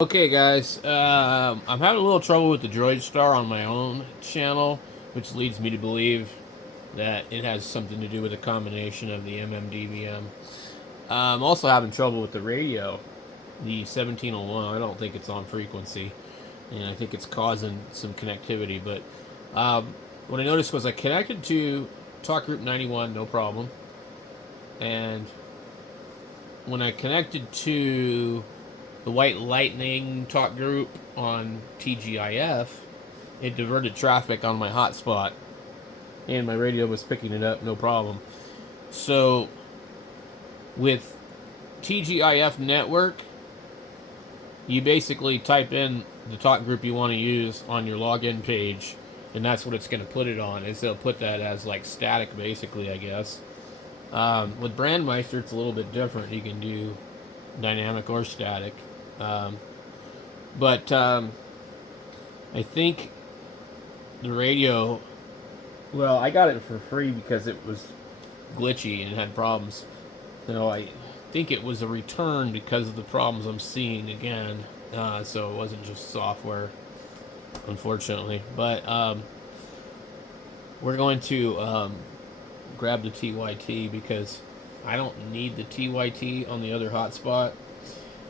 Okay, guys, I'm having a little trouble with the Droidstar on my own channel, which leads me to believe that it has something to do with a combination of the MMDVM. I'm also having trouble with the radio, the 1701. I don't think it's on frequency, and I think it's causing some connectivity. But what I noticed was I connected to Talk Group 91, no problem, and when I connected to the White Lightning talk group on TGIF, it diverted traffic on my hotspot, and my radio was picking it up, no problem. So, with TGIF network, you basically type in the talk group you want to use on your login page, and that's what it's going to put it on. Is they'll put that as like static, basically, I guess. With Brandmeister, it's a little bit different. You can do dynamic or static. Um, but I think the radio, well, I got it for free because it was glitchy and had problems. So I think it was a return because of the problems I'm seeing again. So it wasn't just software, unfortunately. But we're going to grab the TYT because I don't need the TYT on the other hotspot.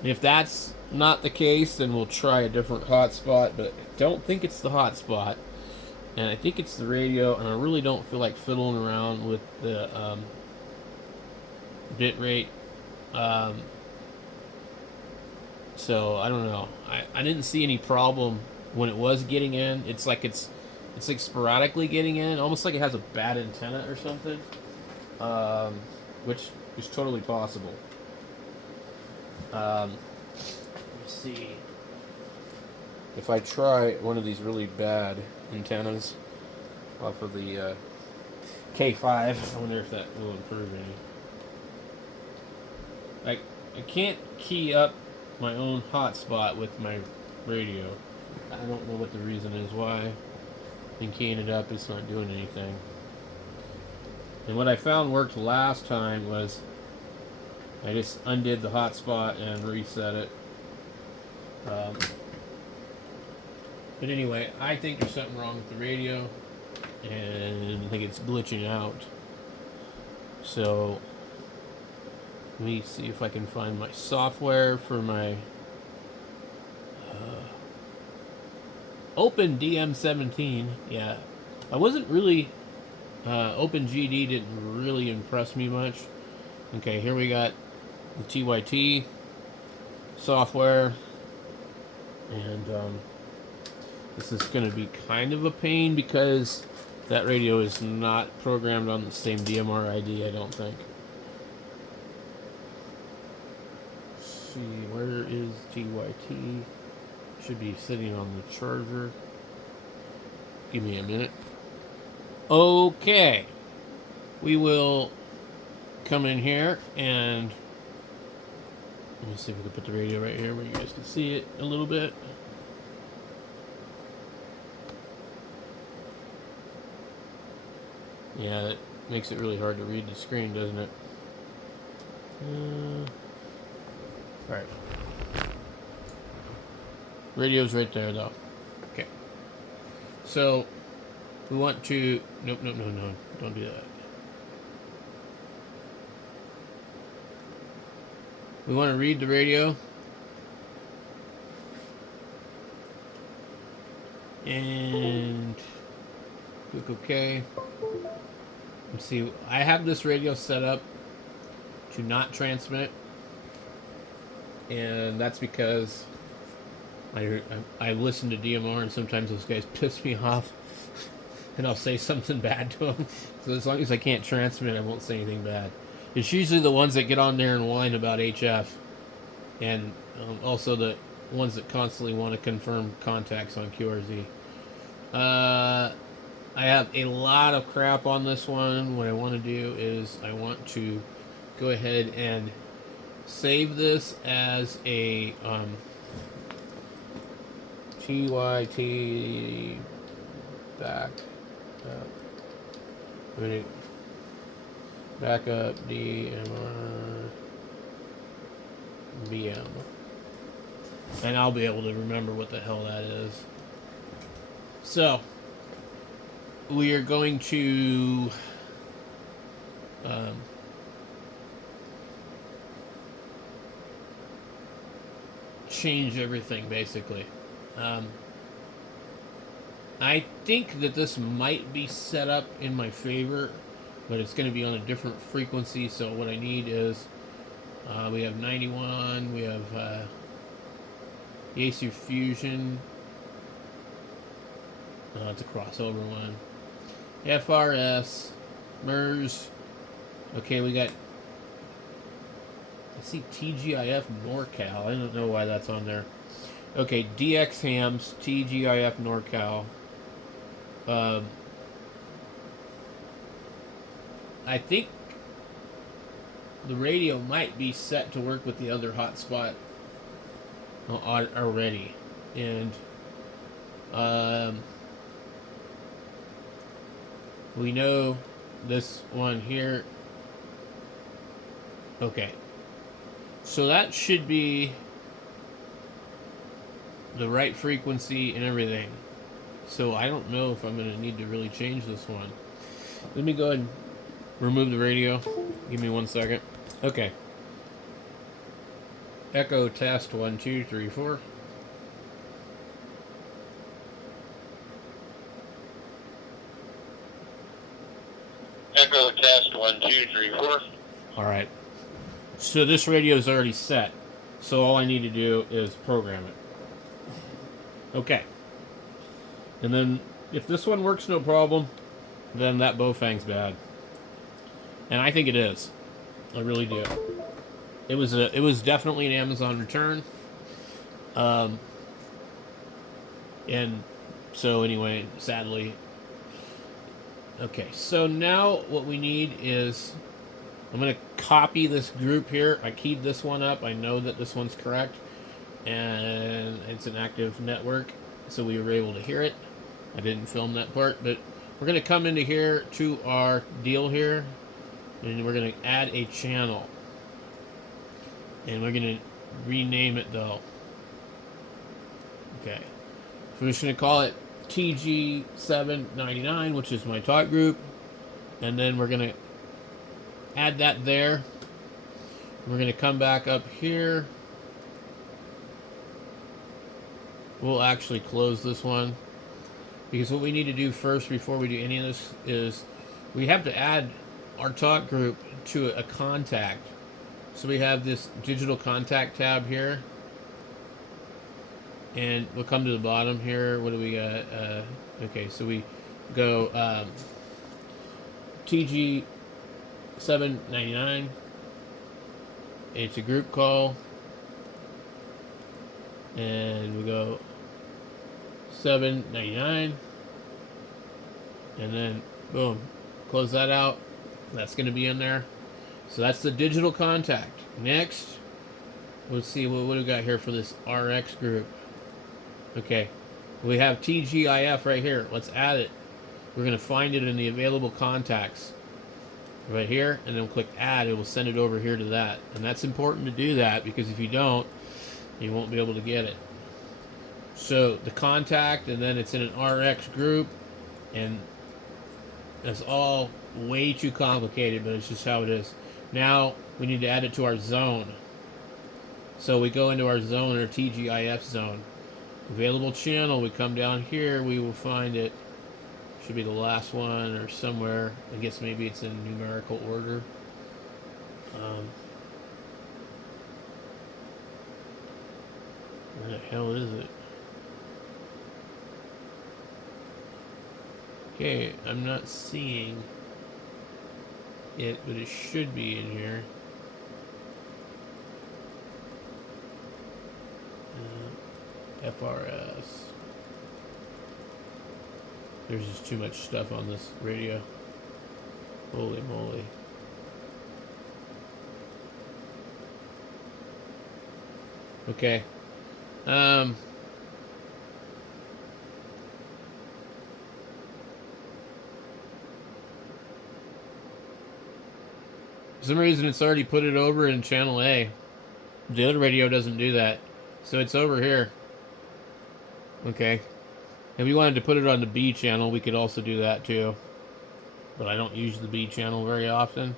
And if that's not the case, then we'll try a different hotspot. But I don't think it's the hotspot. And I think it's the radio, and I really don't feel like fiddling around with the bit rate. Um, so I don't know. I didn't see any problem when it was getting in. It's like sporadically getting in, almost like it has a bad antenna or something, um, which is totally possible. Let's see if I try one of these really bad antennas off of the K5. I wonder if that will improve any. I can't key up my own hotspot with my radio. I don't know what the reason is why. I've been keying it up, it's not doing anything. And what I found worked last time was I just undid the hotspot and reset it. But anyway, I think there's something wrong with the radio, and I think it's glitching out. So let me see if I can find my software for my Open DM17. Yeah, I wasn't really OpenGD didn't really impress me much. Okay, here we got the TYT software, and this is going to be kind of a pain because that radio is not programmed on the same DMR ID, I don't think. Let's see, where is TYT? Should be sitting on the charger. Give me a minute. Okay. We will come in here and let me see if we can put the radio right here where you guys can see it a little bit. Yeah, that makes it really hard to read the screen, doesn't it? Alright. Radio's right there, though. Okay. So, we want to... Nope, no. Don't do that. We want to read the radio. And click OK. And see, I have this radio set up to not transmit, and that's because I listen to DMR, and sometimes those guys piss me off, and I'll say something bad to them. So as long as I can't transmit, I won't say anything bad. It's usually the ones that get on there and whine about HF, and also the ones that constantly want to confirm contacts on QRZ. I have a lot of crap on this one. What I want to do is I want to go ahead and save this as a TYT back backup DMR BM. and I'll be able to remember what the hell that is. So, we are going to um, change everything, basically. Um, I think that this might be set up in my favor, but it's going to be on a different frequency, so what I need is we have 91, we have Yaesu Fusion, it's a crossover one, FRS, MERS, okay, we got, I see TGIF NorCal, I don't know why that's on there. Okay, DX Hams, TGIF NorCal. I think the radio might be set to work with the other hotspot already, and we know this one here. Okay, so that should be the right frequency and everything. So I don't know if I'm going to need to really change this one. Let me go ahead and remove the radio. Give me 1 second. Okay. Echo test 1, 2, 3, 4. Echo test 1, 2, 3, 4. All right. So this radio is already set. So all I need to do is program it. Okay. And then if this one works no problem, then that Bofang's bad. And I think it is. I really do. It was definitely an Amazon return. And so anyway, sadly. Okay, so now what we need is I'm going to copy this group here. I keyed this one up. I know that this one's correct. And it's an active network, so we were able to hear it. I didn't film that part, but we're going to come into here to our deal here, and we're going to add a channel. And we're going to rename it, though. Okay. So we're just going to call it TG799, which is my talk group. And then we're going to add that there. We're going to come back up here. We'll actually close this one, because what we need to do first before we do any of this is we have to add our talk group to a contact. So we have this digital contact tab here, and we'll come to the bottom here. What do we got? Okay, so we go TG799. It's a group call, and we go 799, and then boom, close that out. That's going to be in there. So that's the digital contact. Next, let's see what do we got here for this RX group. Okay, we have TGIF right here. Let's add it. We're going to find it in the available contacts right here, and then click add. It will send it over here to that, and that's important to do that, because if you don't, you won't be able to get it. So the contact, and then it's in an RX group, and that's all way too complicated, but it's just how it is. Now we need to add it to our zone. So we go into our zone, our TGIF zone. Available channel, we come down here, we will find it. Should be the last one or somewhere. I guess maybe it's in numerical order. Where the hell is it? Okay, I'm not seeing it, but it should be in here. FRS. There's just too much stuff on this radio. Holy moly. Okay. For some reason it's already put it over in channel A. The other radio doesn't do that. So it's over here. Okay. If we wanted to put it on the B channel, we could also do that too. But I don't use the B channel very often.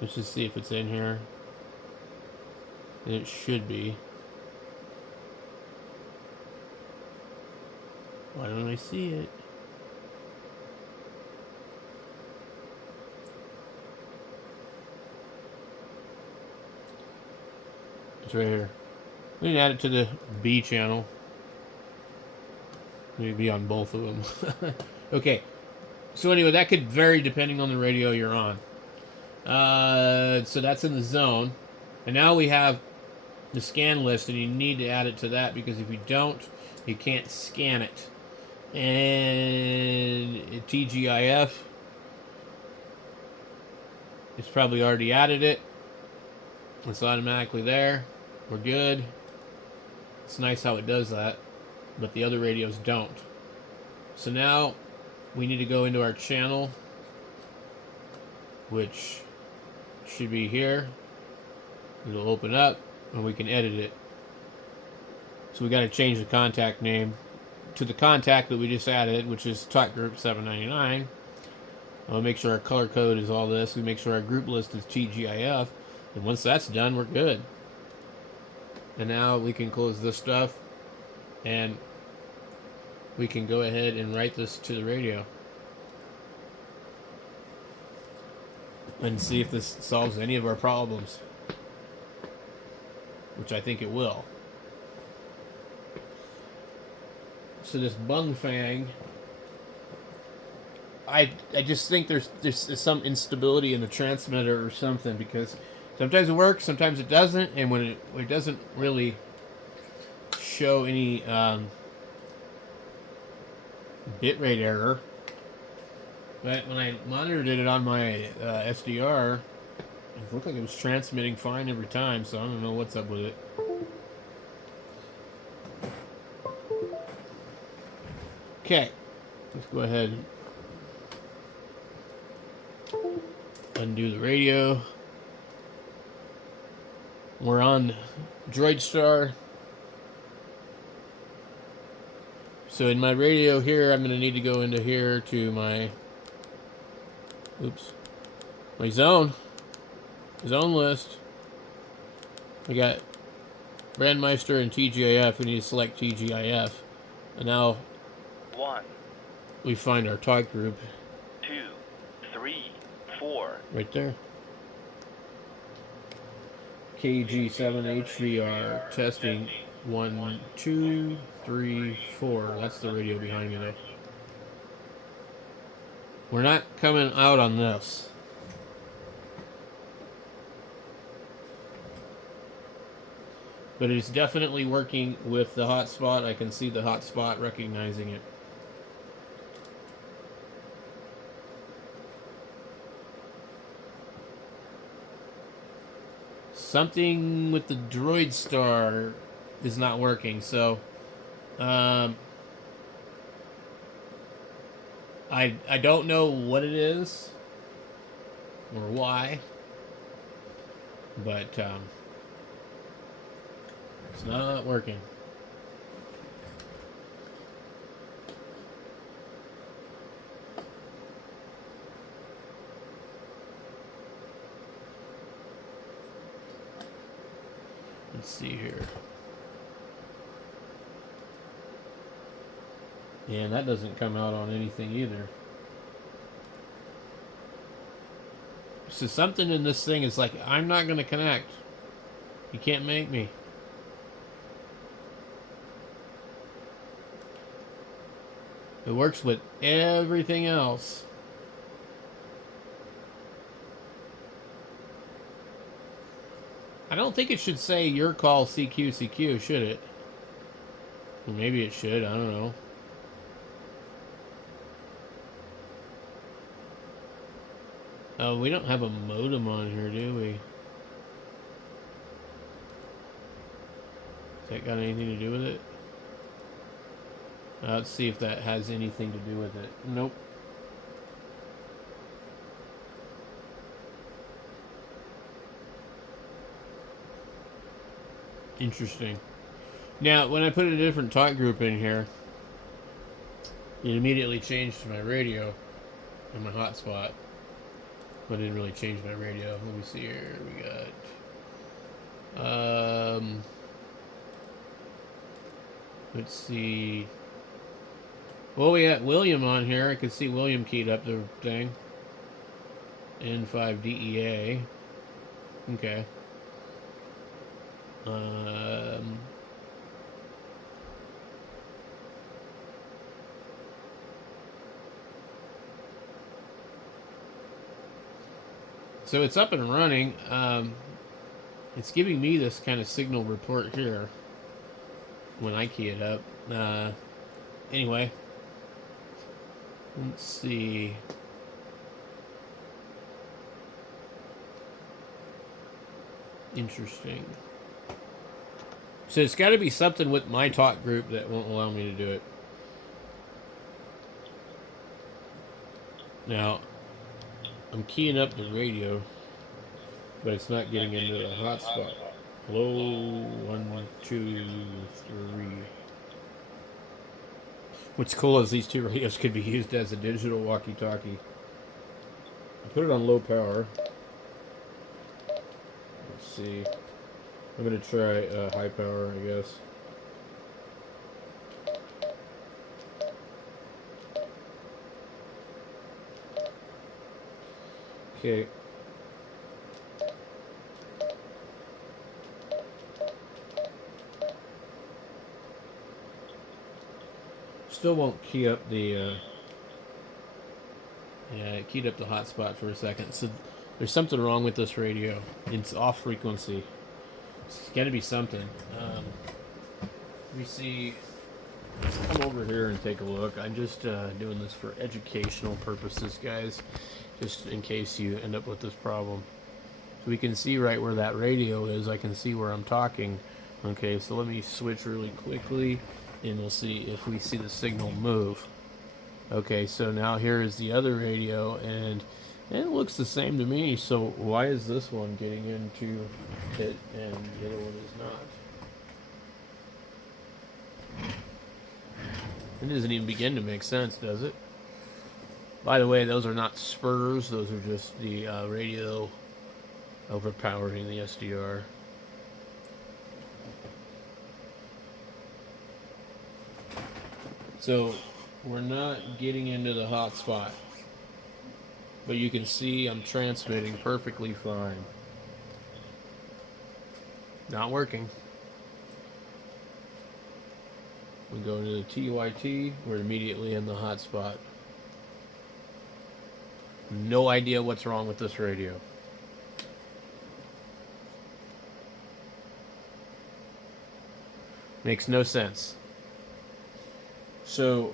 Let's just see if it's in here. And it should be. Why don't I see it? It's right here. We can add it to the B channel. Maybe on both of them. Okay. So anyway, that could vary depending on the radio you're on. So that's in the zone. And now we have the scan list, and you need to add it to that because if you don't, you can't scan it. And TGIF, it's probably already added it. It's automatically there. We're good. It's nice how it does that, but the other radios don't. So now we need to go into our channel, which should be here. It'll open up and we can edit it. So we got to change the contact name to the contact that we just added, which is Talk Group 799. We'll make sure our color code is all this. We make sure our group list is TGIF. And once that's done, we're good. And now we can close this stuff and we can go ahead and write this to the radio and see if this solves any of our problems, which I think it will. So this bung fang, I just think there's some instability in the transmitter or something, because sometimes it works, sometimes it doesn't, and when it doesn't really show any bitrate error. But when I monitored it on my SDR, it looked like it was transmitting fine every time, so I don't know what's up with it. Okay, let's go ahead and undo the radio. We're on Driodstar. So in my radio here, I'm going to need to go into here to my zone list. We got Brandmeister and TGIF. We need to select TGIF. And now 1, we find our talk group. 2, 3, 4. Right there. KG7HVR testing 1, 2, 3, 4. That's the radio behind me there. We're not coming out on this. But it's definitely working with the hotspot. I can see the hotspot recognizing it. Something with the Driodstar is not working, so I don't know what it is or why, but it's not working. Let's see here. Yeah, and that doesn't come out on anything either. So something in this thing is like, I'm not going to connect. You can't make me. It works with everything else. I don't think it should say your call CQ, should it? Or maybe it should, I don't know. Oh, we don't have a modem on here, do we? Has that got anything to do with it? Let's see if that has anything to do with it. Nope. Interesting. Now, when I put a different talk group in here, it immediately changed to my radio and my hotspot. But it didn't really change my radio. Let me see here. We got... let's see... Well, we got William on here. I can see William keyed up the thing. N5DEA. Okay. So it's up and running. It's giving me this kind of signal report here when I key it up. Anyway, let's see. Interesting. So it's got to be something with my talk group that won't allow me to do it. Now, I'm keying up the radio, but it's not getting into the hotspot. Hello, 1, 2, 3. What's cool is these two radios could be used as a digital walkie-talkie. I put it on low power. Let's see. I'm gonna try high power, I guess. Okay. Still won't key up the yeah, it keyed up the hotspot for a second. So there's something wrong with this radio. It's off frequency. It's got to be something. Let me see. Let's come over here and take a look. I'm just doing this for educational purposes, guys, just in case you end up with this problem. So we can see right where that radio is. I can see where I'm talking. Okay, so let me switch really quickly, and we'll see if we see the signal move. Okay, so now here is the other radio, and it looks the same to me. So why is this one getting into it and the other one is not? It doesn't even begin to make sense, does it? By the way, those are not spurs. Those are just the radio overpowering the SDR. So we're not getting into the hotspot, but you can see I'm transmitting perfectly fine. Not working. We go into the TYT, we're immediately in the hotspot. No idea what's wrong with this radio. Makes no sense. So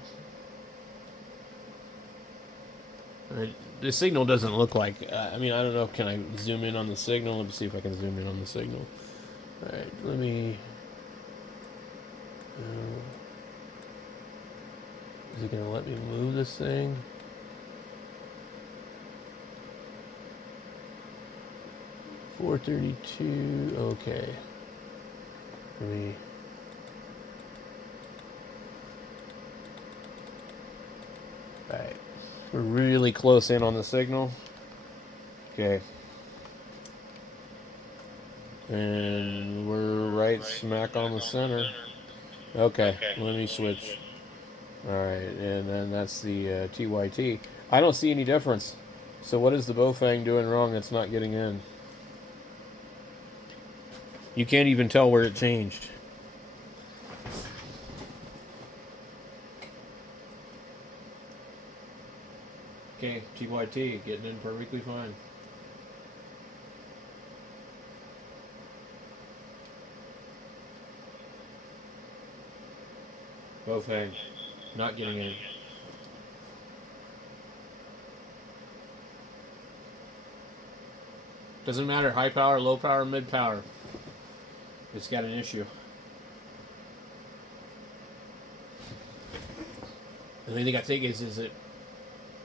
the signal doesn't look like, I mean, I don't know, can I zoom in on the signal? Let me see if I can zoom in on the signal. Alright, let me... is it going to let me move this thing? .432, okay. Let me... Alright. We're really close in on the signal. Okay. And we're right smack on the center. Okay, let me switch. Alright, and then that's the TYT. I don't see any difference. So what is the Bofang doing wrong that's not getting in? You can't even tell where it changed. Okay, TYT, getting in perfectly fine. Bofang, not getting in. Doesn't matter, high power, low power, mid power. It's got an issue. The only thing I think is it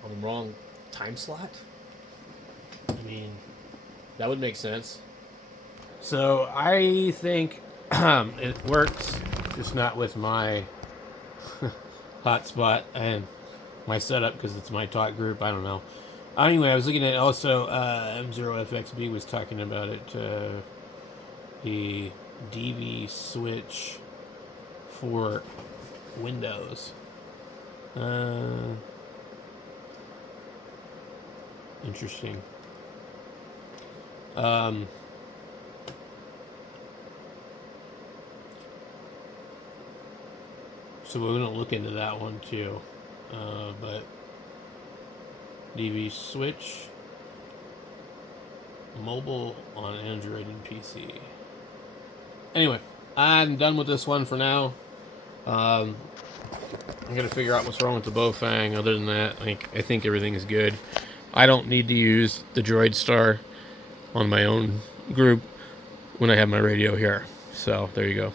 on the wrong time slot? I mean, that would make sense. So I think it works just not with my hotspot and my setup because it's my talk group. I don't know. Anyway, I was looking at also M0FXB was talking about it. The DV switch for Windows. Interesting. So we're going to look into that one too. But DV switch mobile on Android and PC. Anyway, I'm done with this one for now. I'm going to figure out what's wrong with the Bofang. Other than that, I think everything is good. I don't need to use the Driodstar on my own group when I have my radio here. So there you go.